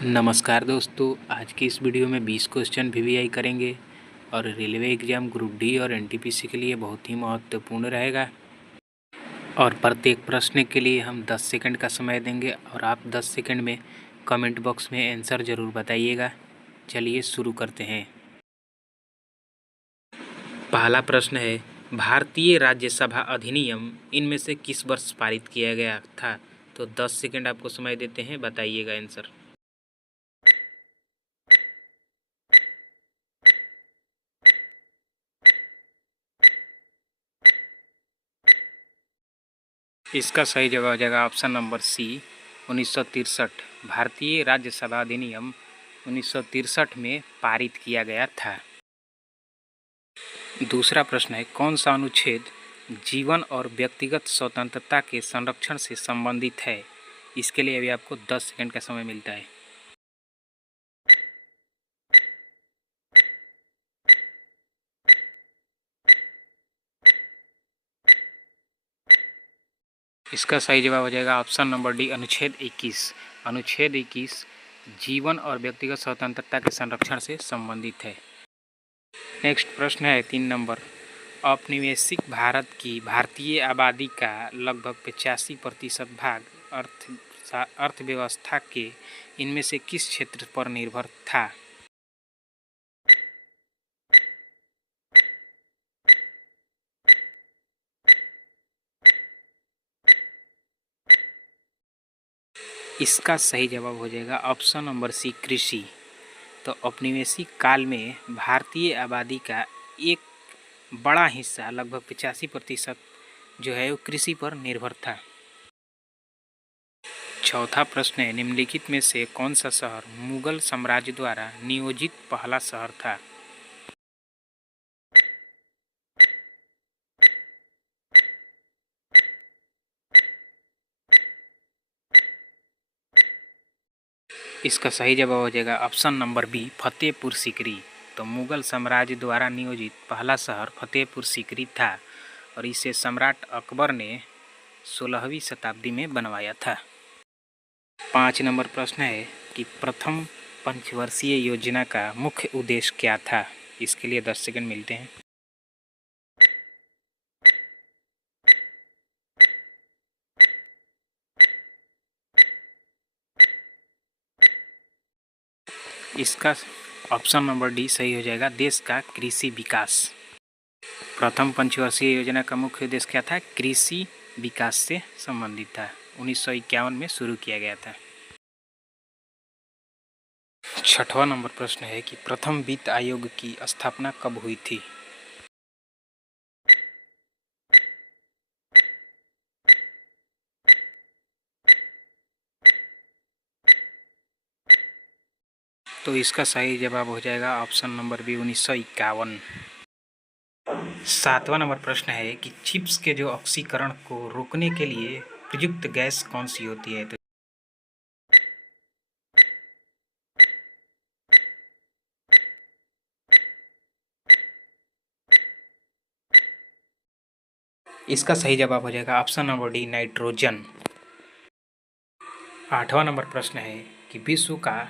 नमस्कार दोस्तों, आज की इस वीडियो में 20 क्वेश्चन वीवीआई करेंगे और रेलवे एग्ज़ाम ग्रुप डी और एनटीपीसी के लिए बहुत ही महत्वपूर्ण रहेगा। और प्रत्येक प्रश्न के लिए हम 10 सेकंड का समय देंगे और आप 10 सेकंड में कमेंट बॉक्स में आंसर ज़रूर बताइएगा। चलिए शुरू करते हैं। पहला प्रश्न है, भारतीय राज्यसभा अधिनियम इनमें से किस वर्ष पारित किया गया था? तो 10 सेकंड आपको समय देते हैं, बताइएगा आंसर। इसका सही जवाब हो जाएगा ऑप्शन नंबर सी, 1963। भारतीय राज्यसभा अधिनियम 1963 में पारित किया गया था। दूसरा प्रश्न है, कौन सा अनुच्छेद जीवन और व्यक्तिगत स्वतंत्रता के संरक्षण से संबंधित है? इसके लिए अभी आपको 10 सेकंड का समय मिलता है। इसका सही जवाब हो जाएगा ऑप्शन नंबर डी, अनुच्छेद 21। अनुच्छेद 21 जीवन और व्यक्तिगत स्वतंत्रता के संरक्षण से संबंधित है। नेक्स्ट प्रश्न है 3 नंबर, औपनिवेशिक भारत की भारतीय आबादी का लगभग 85% भाग अर्थव्यवस्था के इनमें से किस क्षेत्र पर निर्भर था? इसका सही जवाब हो जाएगा ऑप्शन नंबर सी, कृषि। तो औपनिवेशिक काल में भारतीय आबादी का एक बड़ा हिस्सा लगभग 85% जो है वो कृषि पर निर्भर था। चौथा प्रश्न है, निम्नलिखित में से कौन सा शहर मुगल साम्राज्य द्वारा नियोजित पहला शहर था? इसका सही जवाब हो जाएगा option number B, Fatehpur Sikri. तो मुगल साम्राज्य द्वारा नियोजित पहला शहर फतेहपुर सीकरी था और इसे सम्राट अकबर ने 16वीं शताब्दी में बनवाया था। 5 नंबर प्रश्न है कि प्रथम पंचवर्षीय योजना का मुख्य उद्देश्य क्या था? इसके लिए 10 सेकंड मिलते हैं। इसका ऑप्शन नंबर डी सही हो जाएगा, देश का कृषि विकास। प्रथम पंचवर्षीय योजना का मुख्य उद्देश्य क्या था? कृषि विकास से संबंधित था। 1951 में शुरू किया गया था। 6वां नंबर प्रश्न है कि प्रथम वित्त आयोग की स्थापना कब हुई थी? तो इसका सही जवाब हो जाएगा ऑप्शन नंबर बी, 1951। 7वां नंबर प्रश्न है कि चिप्स के जो ऑक्सीकरण को रोकने के लिए प्रयुक्त गैस कौन सी होती है? तो इसका सही जवाब हो जाएगा ऑप्शन नंबर डी, नाइट्रोजन। 8वां नंबर प्रश्न है कि विश्व का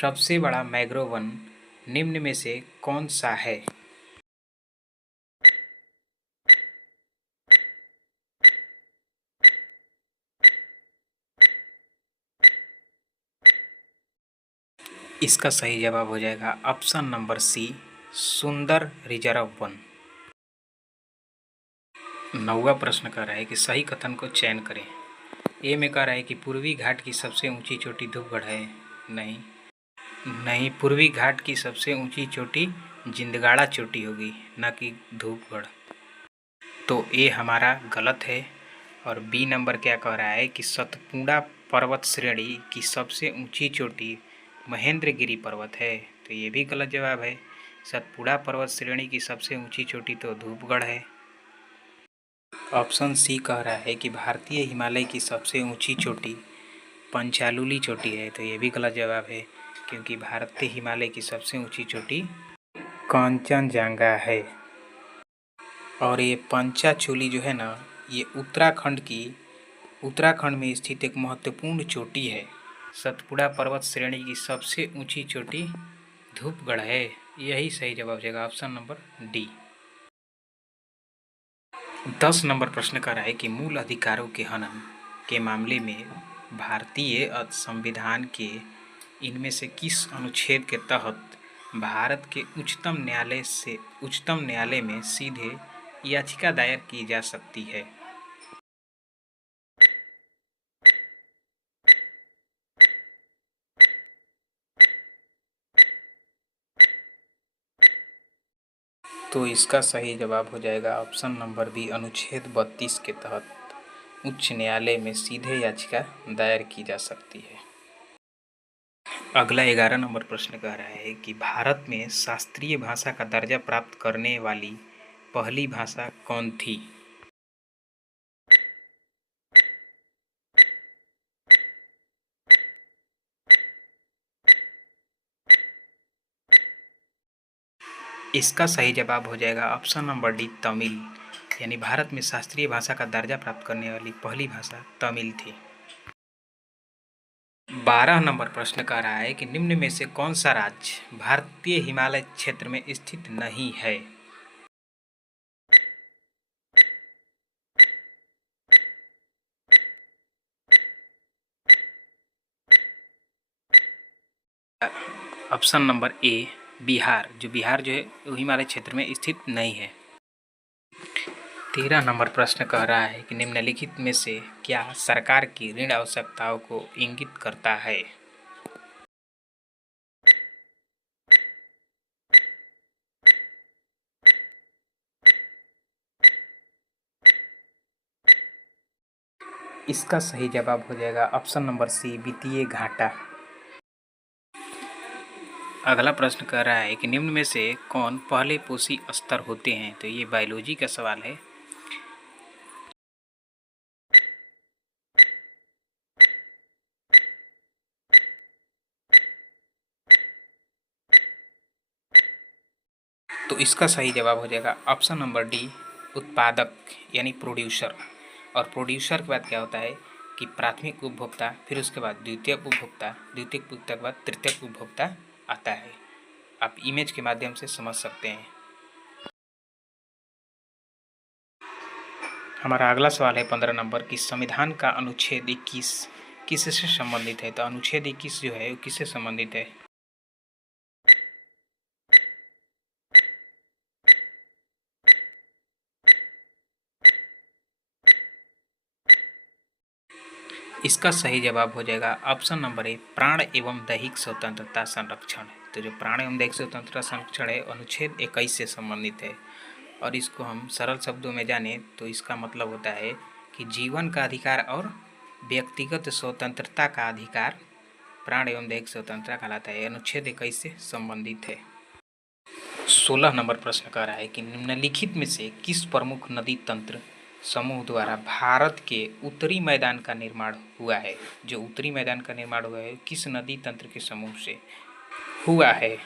सबसे बड़ा मैंग्रोव वन निम्न में से कौन सा है? इसका सही जवाब हो जाएगा ऑप्शन नंबर सी, सुंदर रिजर्व वन। 9वां प्रश्न कह रहा है कि सही कथन को चयन करें। ए में कह रहा है कि पूर्वी घाट की सबसे ऊंची चोटी धूपगढ़ है। नहीं, पूर्वी घाट की सबसे ऊंची चोटी जिंदगाड़ा चोटी होगी, ना कि धूपगढ़। तो ए हमारा गलत है। और बी नंबर क्या कह रहा है कि सतपुड़ा पर्वत श्रेणी की सबसे ऊंची चोटी महेंद्रगिरी पर्वत है। तो ये भी गलत जवाब है। सतपुड़ा पर्वत श्रेणी की सबसे ऊंची चोटी तो धूपगढ़ है। ऑप्शन सी कह रहा है कि भारतीय हिमालय की सबसे ऊंची चोटी पंचालुली चोटी है। तो ये भी गलत जवाब है, क्योंकि भारतीय हिमालय की सबसे ऊंची चोटी कंचनजंगा है। और ये पंचाचूली जो है ना, ये उत्तराखंड में स्थित एक महत्वपूर्ण चोटी है। सतपुड़ा पर्वत श्रेणी की सबसे ऊंची चोटी धूपगढ़ है। यही सही जवाब हो जाएगा, ऑप्शन नंबर डी। 10 नंबर प्रश्न का है कि मूल अधिकारों के हनन के मामले में भारतीय संविधान के इनमें से किस अनुच्छेद के तहत भारत के उच्चतम न्यायालय में सीधे याचिका दायर की जा सकती है? तो इसका सही जवाब हो जाएगा ऑप्शन नंबर बी, अनुच्छेद 32 के तहत उच्च न्यायालय में सीधे याचिका दायर की जा सकती है। अगला 11 नंबर प्रश्न कह रहा है कि भारत में शास्त्रीय भाषा का दर्जा प्राप्त करने वाली पहली भाषा कौन थी? इसका सही जवाब हो जाएगा ऑप्शन नंबर डी, तमिल। यानी भारत में शास्त्रीय भाषा का दर्जा प्राप्त करने वाली पहली भाषा तमिल थी। 12 नंबर प्रश्न कह रहा है कि निम्न में से कौन सा राज्य भारतीय हिमालय क्षेत्र में स्थित नहीं है? Option number A, Bihar. Bihar जो है वो हिमालय क्षेत्र में स्थित नहीं है। 13 नंबर प्रश्न कह रहा है कि निम्नलिखित में से क्या सरकार की ऋण आवश्यकताओं को इंगित करता है? इसका सही जवाब हो जाएगा ऑप्शन नंबर सी, वित्तीय घाटा। अगला प्रश्न कह रहा है कि निम्न में से कौन पहले पोषी स्तर होते हैं? तो ये बायोलॉजी का सवाल है। तो इसका सही जवाब हो जाएगा ऑप्शन नंबर डी, उत्पादक यानी प्रोड्यूसर। और प्रोड्यूसर के बाद क्या होता है कि प्राथमिक उपभोक्ता, फिर उसके बाद द्वितीयक उपभोक्ता, द्वितीयक उपभोक्ता के बाद तृतीयक उपभोक्ता आता है। आप इमेज के माध्यम से समझ सकते हैं। हमारा अगला सवाल है 15 नंबर की संविधान का अनुच्छेद 21 किससे संबंधित है? तो अनुच्छेद 21 जो है वो किससे संबंधित है? इसका सही जवाब हो जाएगा ऑप्शन नंबर ए, प्राण एवं दैहिक स्वतंत्रता संरक्षण। तो जो प्राण एवं दैहिक स्वतंत्रता संरक्षण है अनुच्छेद 21 से संबंधित है। और इसको हम सरल शब्दों में जाने तो इसका मतलब होता है कि जीवन का अधिकार और व्यक्तिगत स्वतंत्रता का अधिकार प्राण एवं दैहिक स्वतंत्रता कहलाता है, अनुच्छेद 21 से संबंधित है। 16 नंबर प्रश्न कह रहा है कि निम्नलिखित में से किस प्रमुख नदी तंत्र समूह द्वारा भारत के उत्तरी मैदान का निर्माण हुआ है? जो उत्तरी मैदान का निर्माण हुआ है किस नदी तंत्र के समूह से हुआ है?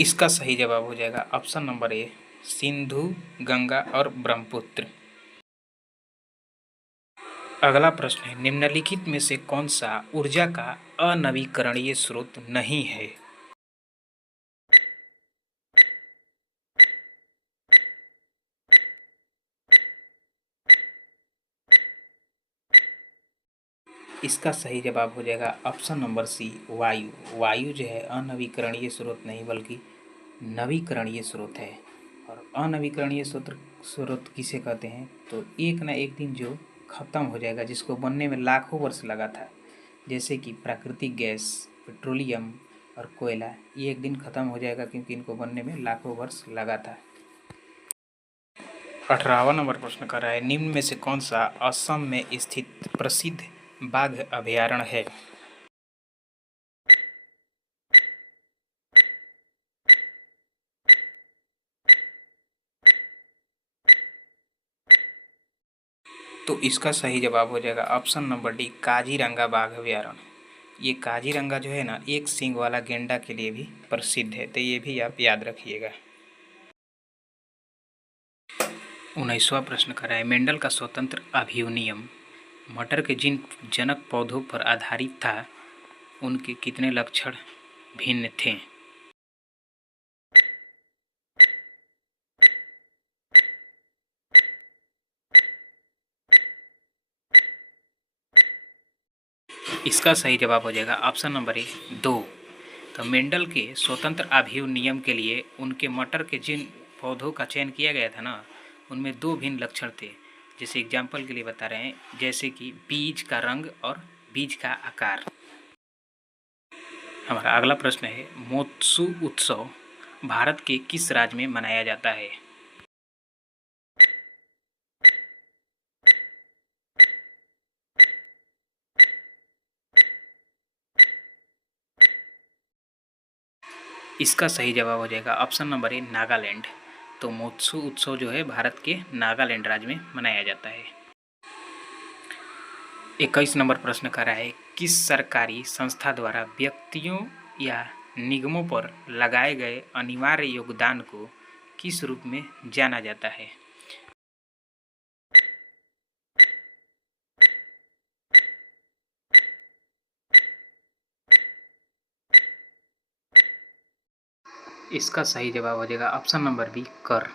इसका सही जवाब हो जाएगा option number A, Sindhu, Ganga और ब्रह्मपुत्र। अगला प्रश्न है निम्नलिखित में से कौन सा ऊर्जा का अनवीकरणीय स्रोत नहीं है? इसका सही जवाब हो जाएगा ऑप्शन नंबर सी, वायु। वायु जो है अनवीकरणीय स्रोत नहीं बल्कि नवीकरणीय स्रोत है। और अनवीकरणीय स्रोत किसे कहते हैं? तो एक ना एक दिन जो खत्म हो जाएगा, जिसको बनने में लाखों वर्ष लगा था, जैसे कि प्राकृतिक गैस, पेट्रोलियम और कोयला, ये एक दिन खत्म हो जाएगा क्योंकि इनको बनने में लाखों वर्ष लगा था। 18वां नंबर प्रश्न कर रहा है निम्न में से कौन सा असम में स्थित प्रसिद्ध बाघ अभयारण्य है? तो इसका सही जवाब हो जाएगा ऑप्शन नंबर डी, काजीरंगा बाघ अभयारण्य। ये काजीरंगा जो है ना एक सींग वाला गेंडा के लिए भी प्रसिद्ध है, तो ये भी आप याद रखिएगा। 19वां प्रश्न करा है, मेंडल का स्वतंत्र अभिनियम मटर के जिन जनक पौधों पर आधारित था उनके कितने लक्षण भिन्न थे? इसका सही जवाब हो जाएगा ऑप्शन नंबर ए 2। तो मेंडल के स्वतंत्र अभिनियम के लिए उनके मटर के जिन पौधों का चयन किया गया था ना उनमें 2 भिन्न लक्षण थे। जैसे एग्जाम्पल के लिए बता रहे हैं, जैसे कि बीज का रंग और बीज का आकार। हमारा अगला प्रश्न है, मोत्सु उत्सव भारत के किस राज्य में मनाया जाता है? इसका सही जवाब हो जाएगा ऑप्शन नंबर ए नागालैंड। तो मोत्सु उत्सव जो है भारत के नागालैंड राज्य में मनाया जाता है। 21 नंबर प्रश्न कर रहा है, किस सरकारी संस्था द्वारा व्यक्तियों या निगमों पर लगाए गए अनिवार्य योगदान को किस रूप में जाना जाता है? इसका सही जवाब हो जाएगा ऑप्शन नंबर बी कर।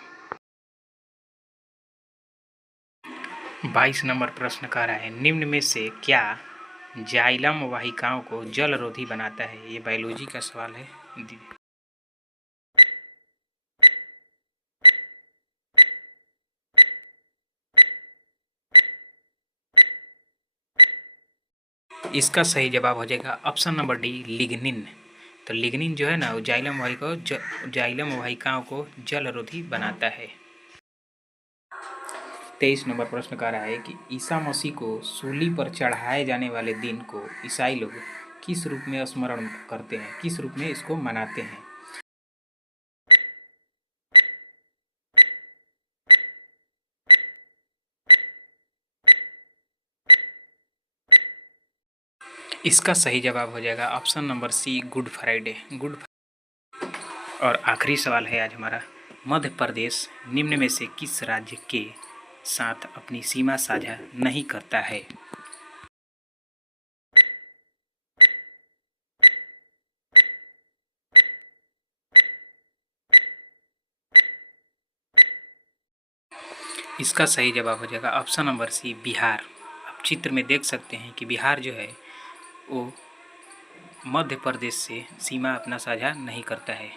22 नंबर प्रश्न कह रहा है, निम्न में से क्या जाइलम वाहिकाओं को जलरोधी बनाता है? ये बायोलॉजी का सवाल है। इसका सही जवाब हो जाएगा ऑप्शन नंबर डी लिग्निन। तो लिग्निन जो है ना वो जाइलम वाहिकाओं को जलरोधी बनाता है। 23 नंबर प्रश्न कह रहा है कि ईसा मसीह को सूली पर चढ़ाए जाने वाले दिन को ईसाई लोग किस रूप में स्मरण करते हैं, किस रूप में इसको मनाते हैं? इसका सही जवाब हो जाएगा option number C Good Friday. और आखिरी सवाल है आज हमारा, मध्य प्रदेश निम्न में से किस राज्य के साथ अपनी सीमा साझा नहीं करता है? इसका सही जवाब हो जाएगा ऑप्शन नंबर सी बिहार। आप चित्र में देख सकते हैं कि बिहार जो है वो मध्य प्रदेश से सीमा अपना साझा नहीं करता है।